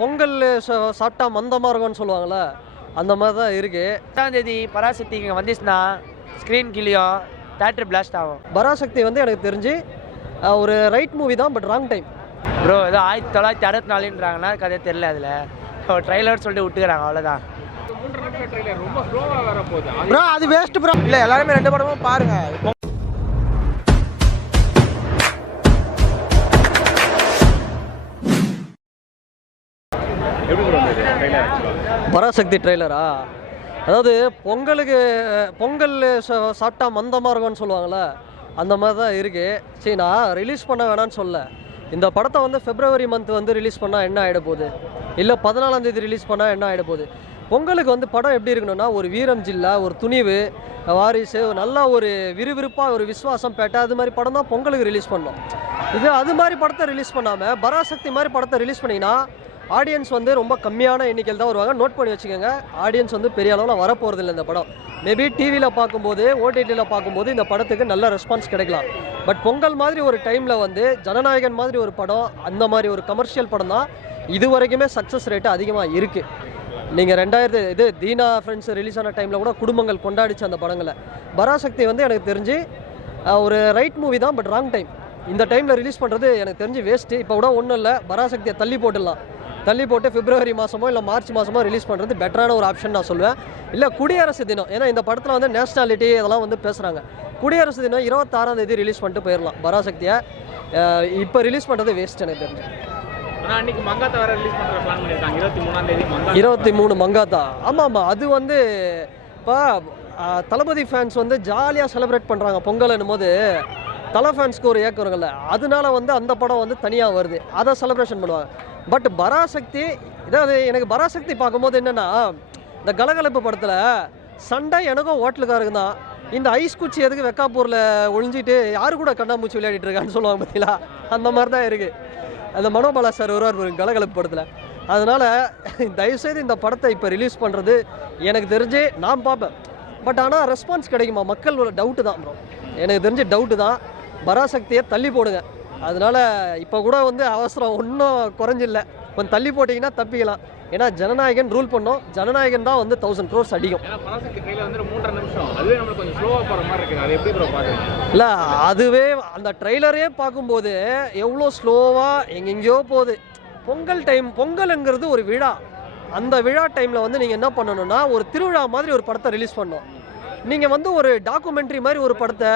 பொங்கல் சாப்பிட்டா மந்தமாக இருக்கும்னு சொல்லுவாங்கள்ல, அந்த மாதிரி தான் இருக்குது. 8ஆம் தேதி பராசக்தி இங்கே வந்துச்சுன்னா ஸ்க்ரீன் கிளியும் தேட்டர் பிளாஸ்ட் ஆகும். பராசக்தி வந்து எனக்கு தெரிஞ்சு ஒரு ரைட் மூவி தான், பட் ராங் டைம். ப்ரோ ஏதோ 1964ன்றாங்கன்னா கதையே தெரில, அதில் ட்ரைலர் சொல்லிட்டு விட்டுக்கிறாங்க, அவ்வளோதான். ப்ரோ அது வேஸ்ட் ப்ரோ. இல்லை எல்லாருமே 2 படமும் பாருங்க. பராசக்தி ட்ரெய்லரா? அதாவது பொங்கல் சாப்பிட்டா மந்தமாக இருக்கும்னு சொல்லுவாங்கள்ல, அந்த மாதிரி தான் இருக்குது. சரி, நான் ரிலீஸ் பண்ண வேணான்னு சொல்ல. இந்த படத்தை வந்து February மந்த் வந்து ரிலீஸ் பண்ணால் என்ன ஆகிட போகுது, இல்லை 14ஆம் தேதி ரிலீஸ் பண்ணால் என்ன ஆகிட போகுது. பொங்கலுக்கு வந்து படம் எப்படி இருக்கணும்னா, ஒரு வீரம் ஜில்லா, ஒரு துணிவு, வாரிசு, நல்லா ஒரு விறுவிறுப்பாக ஒரு விஸ்வாசம் பேட்டை, அது மாதிரி படம் தான் பொங்கலுக்கு ரிலீஸ் பண்ணோம். இது அது மாதிரி படத்தை ரிலீஸ் பண்ணாமல் பராசக்தி மாதிரி படத்தை ரிலீஸ் பண்ணிங்கன்னா ஆடியன்ஸ் வந்து ரொம்ப கம்மியான எண்ணிக்கையில் தான் வருவாங்க. நோட் பண்ணி வச்சுக்கோங்க, ஆடியன்ஸ் வந்து பெரிய அளவில் வரப்போகிறதில்லை இந்த படம். மேபி டிவியில் பார்க்கும்போது, ஓடிடியில் பார்க்கும்போது இந்த படத்துக்கு நல்ல ரெஸ்பான்ஸ் கிடைக்கலாம். பட் பொங்கல் மாதிரி ஒரு டைமில் வந்து ஜனநாயகன் மாதிரி ஒரு படம், அந்த மாதிரி ஒரு கமர்ஷியல் படம் தான் இது வரைக்குமே சக்ஸஸ் ரேட்டு அதிகமாக இருக்குது. நீங்கள் 2000 தீனா ஃப்ரெண்ட்ஸ் ரிலீஸ் ஆன டைமில் கூட குடும்பங்கள் கொண்டாடிச்சு அந்த படங்களை. பராசக்தி வந்து எனக்கு தெரிஞ்சு ஒரு ரைட் மூவி தான், பட் ராங் டைம். இந்த டைமில் ரிலீஸ் பண்ணுறது எனக்கு தெரிஞ்சு வேஸ்ட்டு. இப்போ கூட ஒன்றும் இல்லை, பராசக்தியை தள்ளி போட்டுடலாம். தள்ளி போட்டு February மாதமோ இல்லை March மாதமோ ரிலீஸ் பண்ணுறது பெட்டரான ஒரு ஆப்ஷன் நான் சொல்லுவேன். இல்லை குடியரசு தினம், ஏன்னா இந்த படத்தில் வந்து நேஷ்னாலிட்டி இதெல்லாம் வந்து பேசுகிறாங்க. குடியரசு தினம் 26ஆம் தேதி ரிலீஸ் பண்ணிட்டு போயிடலாம் பராசக்தியை. இப்போ ரிலீஸ் பண்ணுறது வேஸ்ட் எனக்கு தெரிஞ்சு. ஆனால் அன்றைக்கி மங்காத்தா வேறு ரிலீஸ் பண்ணுற பிளான் பண்ணியிருக்காங்க 23ஆம் தேதி. 23 மங்காத்தா. ஆமாம், அது வந்து இப்போ தளபதி ஃபேன்ஸ் வந்து ஜாலியாக செலிப்ரேட் பண்ணுறாங்க பொங்கல்னும் போது. தலை ஃபேன்ஸ்க்கு ஒரு ஏக்கம் இருக்குல்ல, அதனால வந்து அந்த படம் வந்து தனியாக வருது, அதை செலிப்ரேஷன் பண்ணுவாங்க. பட் பராசக்தி, இதாவது எனக்கு பராசக்தி பார்க்கும்போது என்னென்னா, இந்த கலகலப்பு படத்தில் சண்டை எனக்கும் ஹோட்டலுக்காருக்கு தான், இந்த ஐஸ் குச்சி எதுக்கு வெக்காப்பூரில் ஒழிஞ்சிட்டு யாரு கூட கண்ணாமூச்சி விளையாடிட்டு இருக்கான்னு சொல்லுவாங்க பார்த்தீங்களா, அந்த மாதிரி தான் இருக்குது. அந்த மனோபாலா சார் வருவார் கலகலப்பு படத்தில். அதனால் தயவுசெய்து இந்த படத்தை இப்போ ரிலீஸ் பண்ணுறது எனக்கு தெரிஞ்சு நான் பார்ப்பேன். பட் ஆனால் ரெஸ்பான்ஸ் கிடைக்குமா, மக்கள் ஒரு டவுட்டு தான் ப்ரோ, எனக்கு தெரிஞ்சு டவுட்டு தான். பராசக்தியை தள்ளி போடுங்க. அதனால் இப்போ கூட வந்து அவசரம் ஒன்றும் குறைஞ்சில்லை, கொஞ்சம் தள்ளி போட்டிங்கன்னா தப்பிக்கலாம். ஏன்னா ஜனநாயகன் ரூல் பண்ணோம், ஜனநாயகன் தான் வந்து 1000 crores அடிக்கும். இல்லை, அதுவே அந்த ட்ரெய்லரே பார்க்கும்போது எவ்வளோ ஸ்லோவாக எங்கெங்கேயோ போகுது. பொங்கல் டைம், பொங்கலுங்கிறது ஒரு விழா. அந்த விழா டைமில் வந்து நீங்கள் என்ன பண்ணணும்னா, ஒரு திருவிழா மாதிரி ஒரு படத்தை ரிலீஸ் பண்ணணும். நீங்கள் வந்து ஒரு டாக்குமெண்ட்ரி மாதிரி ஒரு படத்தை,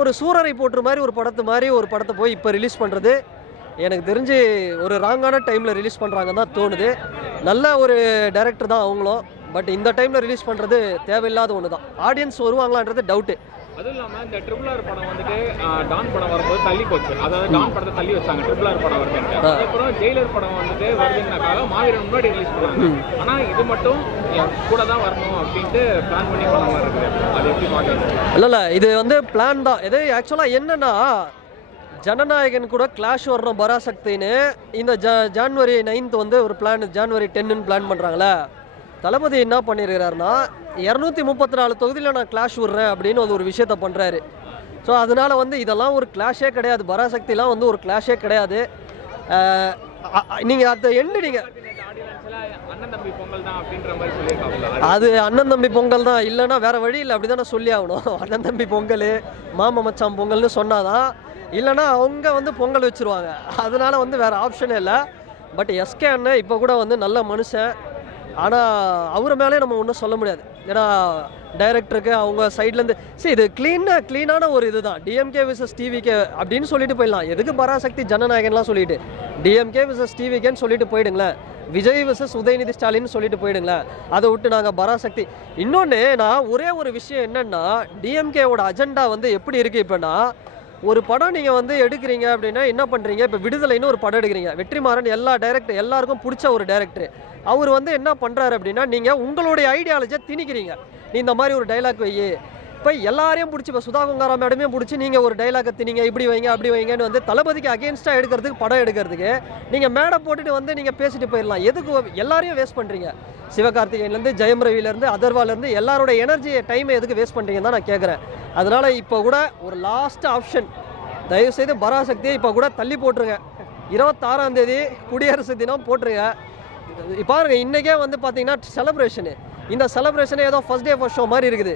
ஒரு சூரரை போட்டுற மாதிரி ஒரு படத்தை போய் இப்போ ரிலீஸ் பண்ணுறது எனக்கு தெரிஞ்சு ஒரு ராங்கான டைமில் ரிலீஸ் பண்ணுறாங்கன்னு தான் தோணுது. நல்ல ஒரு டைரக்டர் தான் அவங்களும், பட் இந்த டைமில் ரிலீஸ் பண்ணுறது தேவையில்லாத ஒன்று தான். ஆடியன்ஸ் வருவாங்களான்றது டவுட்டு. அதுவும் இல்லாமல் இந்த RRR படம் வந்துட்டு டான் படம் வரும்போது தள்ளி போச்சு, அதாவது டான் படத்தை தள்ளி வச்சாங்க RRR படம் வருதுன்ட்டு. அதுக்கப்புறம் ஜெயிலர் படம் வந்துட்டு வருதுன்னாக்காக மாவீரன் முன்னாடி ரிலீஸ் பண்ணாங்க. ஆனால் இது மட்டும் கூட தான் வரணும் அப்படின்ட்டு பிளான் பண்ணி பண்ண மாதிரி இருக்குது. அது எப்படி பார்க்குறீங்க? இல்லை, இது வந்து பிளான் தான். இது ஆக்சுவலாக என்னென்னா, ஜனநாயகன் கூட கிளாஷ் வரணும் பராசக்தின்னு இந்த January 9th வந்து ஒரு பிளான், January 10ன்னு பிளான் பண்ணுறாங்களே. தளபதி என்ன பண்ணியிருக்கிறாருன்னா, 234 தொகுதியில் நான் கிளாஷ் விடுறேன் அப்படின்னு வந்து ஒரு விஷயத்த பண்ணுறாரு. ஸோ அதனால் வந்து இதெல்லாம் ஒரு கிளாஷே கிடையாது, பராசக்திலாம் வந்து ஒரு கிளாஷே கிடையாது. நீங்கள் அந்த எண்டு நீங்கள் அண்ணன் தம்பி பொங்கல் தான் அப்படின்ற மாதிரி சொல்லியிருக்காங்க. அது அண்ணன் தம்பி பொங்கல் தான், இல்லைன்னா வேறு வழி இல்லை, அப்படி தானே சொல்லி ஆகணும். அண்ணன் தம்பி பொங்கல், மாமா மச்சான் பொங்கல்னு சொன்னாதான், இல்லைனா அவங்க வந்து பொங்கல் வச்சுருவாங்க. அதனால் வந்து வேறு ஆப்ஷனே இல்லை. பட் எஸ்கே அண்ணன் இப்போ கூட வந்து நல்ல மனுஷன், ஆனால் அவர் மேலே நம்ம ஒன்றும் சொல்ல முடியாது. ஏன்னா டைரக்டருக்கு அவங்க சைட்லேருந்து இது க்ளீனான ஒரு இது தான். டிஎம்கே விசஸ் டிவிகே அப்படின்னு சொல்லிட்டு போயிடலாம். எதுக்கு பராசக்தி ஜனநாயகன்லாம் சொல்லிட்டு டிஎம்கே விசஸ் டிவிகேன்னு சொல்லிட்டு போயிடுங்களேன். விஜய் விசஸ் உதயநிதி ஸ்டாலின் சொல்லிட்டு போயிடுங்களேன். அதை விட்டு நாங்கள் பராசக்தி. இன்னொன்று, நான் ஒரே ஒரு விஷயம் என்னென்னா, டிஎம்கேவோட அஜெண்டா வந்து எப்படி இருக்குது இப்போனா, ஒரு படம் நீங்கள் வந்து எடுக்கிறீங்க அப்படின்னா என்ன பண்ணுறீங்க, இப்போ விடுதலைன்னு ஒரு படம் எடுக்கிறீங்க, வெற்றிமாறன் எல்லாருக்கும் பிடிச்ச ஒரு டைரக்டர். அவர் வந்து என்ன பண்ணுறாரு அப்படின்னா, நீங்கள் உங்களுடைய ஐடியாலஜியை திணிக்கிறீங்க. நீ இந்த மாதிரி ஒரு டைலாக் வை, இப்போ எல்லாரையும் பிடிச்சி, இப்போ சுதா கொங்காரா மேடமே பிடிச்சி நீங்கள் ஒரு டைலாக்கை திணிங்க, இப்படி வைங்க அப்படி வைங்கன்னு வந்து தளபதிக்கு அகேன்ஸ்டாக எடுக்கிறதுக்கு, படம் எடுக்கிறதுக்கு நீங்கள் மேடை போட்டுட்டு வந்து நீங்கள் பேசிட்டு போயிடலாம். எதுக்கு எல்லாரையும் வேஸ்ட் பண்ணுறீங்க? சிவகார்த்திகேயன்லேருந்து, ஜெயம் ரவிலேருந்து, அதர்வாலேருந்து எல்லாரோட எனர்ஜியை டைமை எதுக்கு வேஸ்ட் பண்ணுறீங்கன்னு தான் நான் கேட்குறேன். அதனால் இப்போ கூட ஒரு லாஸ்ட் ஆப்ஷன், தயவுசெய்து பராசக்தியை இப்போ கூட தள்ளி போட்டுருங்க. 26ஆம் தேதி குடியரசு தினம் போட்டுருங்க. பாருங்க இன்றைக்கே வந்து பார்த்தீங்கன்னா செலிப்ரேஷனு, இந்த செலிப்ரேஷனே ஏதோ ஃபர்ஸ்ட் டே ஃபர்ஸ்ட் ஷோ மாதிரி இருக்குது.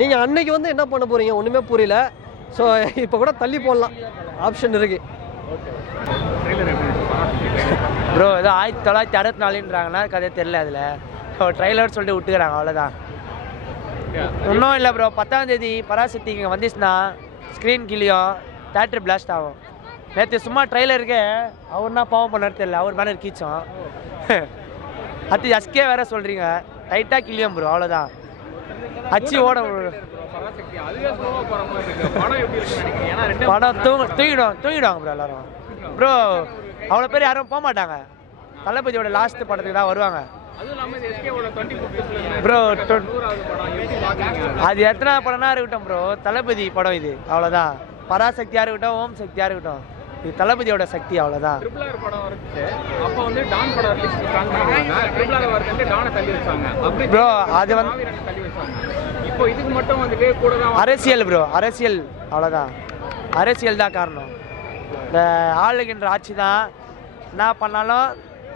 நீங்கள் அன்னைக்கு வந்து என்ன பண்ண போகிறீங்க ஒன்றுமே புரியல. ஸோ இப்போ கூட தள்ளி போடலாம், ஆப்ஷன் இருக்குது. ப்ரோ ஏதோ 1964ன்றாங்கன்னா கதையே தெரில, அதில் ட்ரைலர் சொல்லிட்டு விட்டுக்கிறாங்க அவ்வளோதான். ஒன்றும் இல்லை ப்ரோ. 10ஆம் தேதி பராசக்தி இங்கே வந்துச்சுன்னா ஸ்க்ரீன் கிளியும் தேட்டர் பிளாஸ்ட் ஆகும். நேற்று சும்மா ட்ரைலருக்கு அவர்னா பாவம் பண்ண தெரியல, அவர் மேலே கீச்சோம். அது எஸ்கே வேற சொல்கிறீங்க, டைட்டாக கிளியும் ப்ரோ அவ்வளோதான். அச்சு ஓட படம் தூங்கிடுவாங்க ப்ரோ எல்லாரும். ப்ரோ அவ்வளோ பேர் யாரும் போக மாட்டாங்க, தளபதியோட லாஸ்ட் படத்துக்கு தான் வருவாங்க ப்ரோ. அது எத்தனை படம்னா இருக்கட்டும் ப்ரோ, தளபதி படம் இது அவ்வளோதான். பராசக்தியாக இருக்கட்டும், ஓம் சக்தியாக இருக்கட்டும், இது தளபதியோட சக்தி அவ்வளோதான். ப்ரோ அது வந்து அரசியல் ப்ரோ, அரசியல் அவ்வளோதான். அரசியல் தான் காரணம். இந்த ஆளுகின்ற ஆட்சி தான் என்ன பண்ணாலும்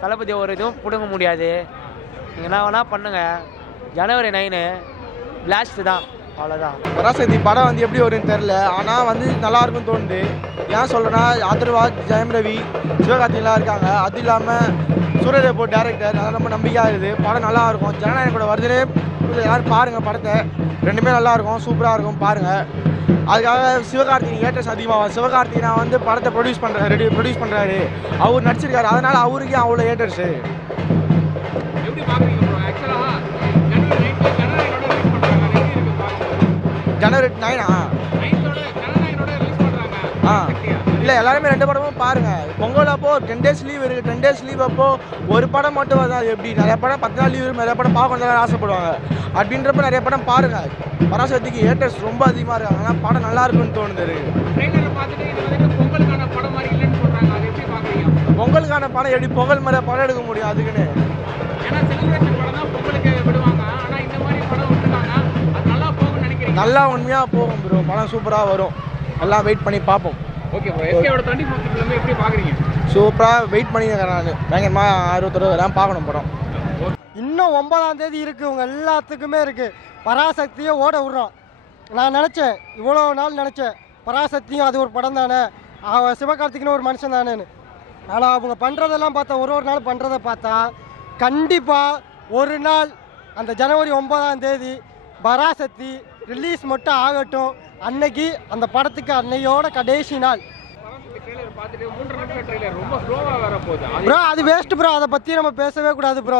தளபதி ஒரு இதுவும் பிடுங்க முடியாது. நீங்கள் என்ன வேணால் பண்ணுங்கள். ஜனவரி 9 பிளாஸ்ட் தான் அவ்வளோதான். பராசக்தி படம் வந்து எப்படி வரும்னு தெரில, ஆனால் வந்து நல்லா இருக்கும்னு தோணுது. ஏன் சொல்கிறேன்னா அதர்வா, ஜெயம் ரவி, சிவகார்த்திகெலாம் இருக்காங்க. அது இல்லாமல் சூரியதேவ் டேரக்டர், அது ரொம்ப நம்பிக்கையாக இருக்குது. படம் நல்லா இருக்கும். ஜனநாயகம் கூட வருதுன்னே எல்லோரும் பாருங்கள் படத்தை, ரெண்டுமே நல்லாயிருக்கும், சூப்பராக இருக்கும் பாருங்கள். அதுக்காக சிவகார்த்திகேயன் ஏற்றஸ் அதிகமாகும். சிவகார்த்திகேயன் வந்து படத்தை ப்ரொடியூஸ் பண்ணுறாரு, அவர் நடிச்சிருக்காரு, அதனால் அவருக்கே அவ்வளோ ஏற்றர்ஸு. ஜனவரி 9 இல்லை எல்லாருமே 2 படமும் பாருங்கள். பொங்கல் அப்போ 10 days லீவ் இருக்குது. 10 days லீவ் அப்போ ஒரு படம் மட்டும் வந்தால் அது எப்படி? நிறைய படம் 10 நாள் லீவ், நிறைய படம் பார்க்கணும் ஆசைப்படுவாங்க. அப்படின்றப்ப நிறைய படம் பாருங்கள். பராசக்திக்கு ஏற்றர்ஸ் ரொம்ப அதிகமாக இருக்காங்க, ஆனால் படம் நல்லா இருக்குன்னு தோணுது. பொங்கலுக்கான படம் எப்படி பொங்கல் மாதிரி படம் எடுக்க முடியும் அதுக்குன்னு? நல்லா உண்மையாக போகும் ப்ரோ, படம் சூப்பராக வரும். எல்லாம் வெயிட் பண்ணி பார்ப்போம். சூப்பராக வெயிட் பண்ணிக்கிறேன் நான். பயங்கரமாக 61 வரையும் பார்க்கணும் படம். இன்னும் 9ஆம் தேதி இருக்குது, உங்கள் எல்லாத்துக்குமே இருக்குது. பராசக்தியை ஓட விட்றோம். நான் நினச்சேன், இவ்வளோ நாள் நினச்சேன் பராசக்தியும் அது ஒரு படம் தானே, சிவகார்த்திகேயன் ஒரு மனுஷன் தானேன்னு. ஆனால் அவங்க பண்ணுறதெல்லாம் பார்த்தா, ஒரு நாள் பண்ணுறதை பார்த்தா கண்டிப்பாக ஒரு நாள் அந்த ஜனவரி 9ஆம் தேதி பராசக்தி ரிலீஸ் மட்டும் ஆகட்டும். அன்னைக்கு அந்த படத்துக்கு அன்னையோட கடைசி நாள் ப்ரோ. அது வேஸ்ட் ப்ரோ, அதை பற்றி நம்ம பேசவே கூடாது ப்ரோ.